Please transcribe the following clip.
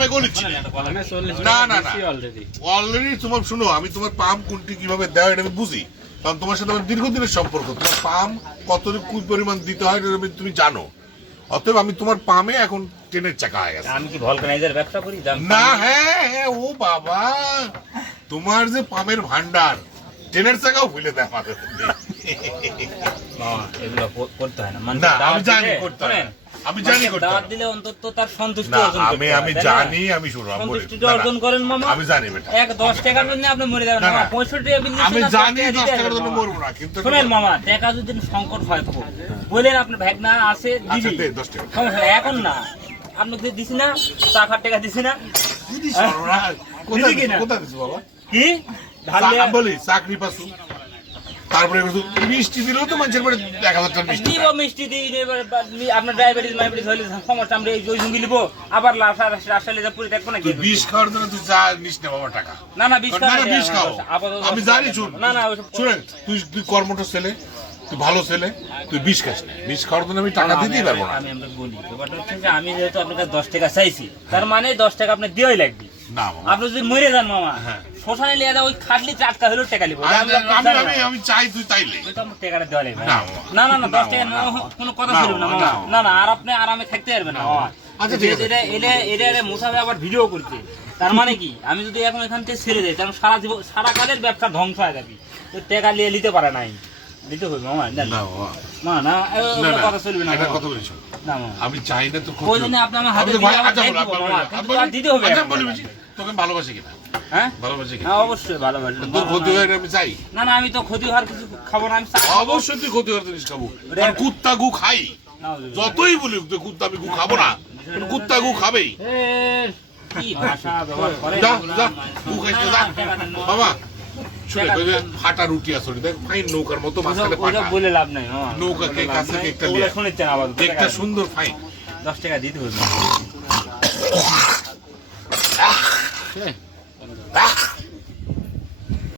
পামে গলিচ্ছি না, না, না। অলরেডি তোমার শুনো আমি তোমার পাম কোনটি কীভাবে দেওয়া এটা আমি বুঝি। কারণ তোমার সাথে আমার দীর্ঘদিনের সম্পর্ক। তোমার পাম কতটুকু পরিমাণ দিতে হয় এটা তুমি জানো। অতএব আমি তোমার পামে এখন ট্রেনের চাকা হয়ে গেছে। আমি কি ভলকানাইজার ব্যবসা করি? না হ্যাঁ হ্যাঁ ও বাবা। তোমার যে পামের ভান্ডার ট্রেনের চাকাও ফেলে দেয় মধ্যে। এগুলো করতে হয় না। মানে আমি জানি করতে হয় আমি জানি না। দিলে অন্তত তার সন্তুষ্টি না অর্জন আমি আমি জানি আমি শুনো আমি বলি। অর্জন করেন মামা। আমি জানি বেটা। এক দশ টাকার জন্য আপনি মরে যাবেন না, মামা। না। পঁয়ষট্টি টাকা বিল আমি জানি টাকা দশ দিতে টাকার জন্য। মরবো না কিন্তু শোনেন মামা টাকা যদি সংকট হয় তো বললেন আপনার ভাগনা আছে আচ্ছা দিবি। দে দশ টাকা। সমস্যা এখন না। আপনি তো দিছি না টাকার টাকা দিছি না। দিদি। কোথায় কোথায় দিছো বাবা কি? ঢাল চা- দিয়া- আমি বলি চাকরি পাসু। তারপরে মিষ্টি দিলেও তো মানুষের বাড়ি এক হাজার টাকা মিষ্টি দিব মিষ্টি দিই আপনার ডায়াবেটিস মাইবেটিস সমস্যা আমরা এই সঙ্গে নিবো। আবার পুরি দেখব না বিষ খাওয়ার জন্য তুই যা নিস না বাবা টাকা। না না বিষ না বিষ খাও আমি জানি শুন না না শুনেন তুই তুই ছেলে তুই ভালো ছেলে তুই বিষ খাস না। বিষ খাওয়ার জন্য আমি টাকা দিতেই পারব না। আমি আপনাকে বলি। ব্যাপারটা হচ্ছে যে আমি যেহেতু আপনার কাছে দশ টাকা চাইছি তার মানে দশ টাকা আপনি দেওয়াই লাগবে। না আপনি যদি মরে যান মামা হ্যাঁ। শ্মশানে লিয়ে যাও ওই খাটলি টাকা লিবো আমি আমি চাই তুই আমার টাকাটা দেওয়া লাগবে। না, না না না না, দশ টাকা না, কোনো কথা না, ছিল না না, আর আপনি আরামে থাকতে পারবেন না আচ্ছা, ঠিক আছে। এটা এটা এটা এটা মুসাফে আবার ভিডিও তার মানে কি? আমি যদি এখন এখান থেকে ছেড়ে দেয় তাহলে সারা জীবন সারা কালের ব্যবসা ধ্বংস হয়ে যাবে। তো টাকা নিয়ে নিতে পারে নাই। নিতে হবে মামা না না কথা চলবে না কথা বলি শোন। না আমি চাই না তো আপনি আমার হাতে আচ্ছা বলেন। দিতে হবে আচ্ছা, বলি তোকে ভালোবাসি কিনা? হ্যাঁ? ভালোবাসি হ্যাঁ, অবশ্যই ভালোবাসি। তোর ক্ষতি হয় আমি চাই। না না আমি তো ক্ষতি হওয়ার কিছু খাব না আমি অবশ্যই তুই ক্ষতি হওয়ার জিনিস খাব। কারণ কুত্তা গু খাই। যতই বলুক যে কুত্তা আমি গু খাব না। কুত্তা গু খাবেই। বাবা ফাটা রুটি আছে দেখ ফাইন নৌকার মতো মাঝখানে ফাটা। বলে লাভ নাই নৌকা কে বলে কাছে। কেকটা লিয়া। শুনেছেন আপাতত, কেকটা সুন্দর ফাইন। দশ টাকা দিতে হবে। Ah!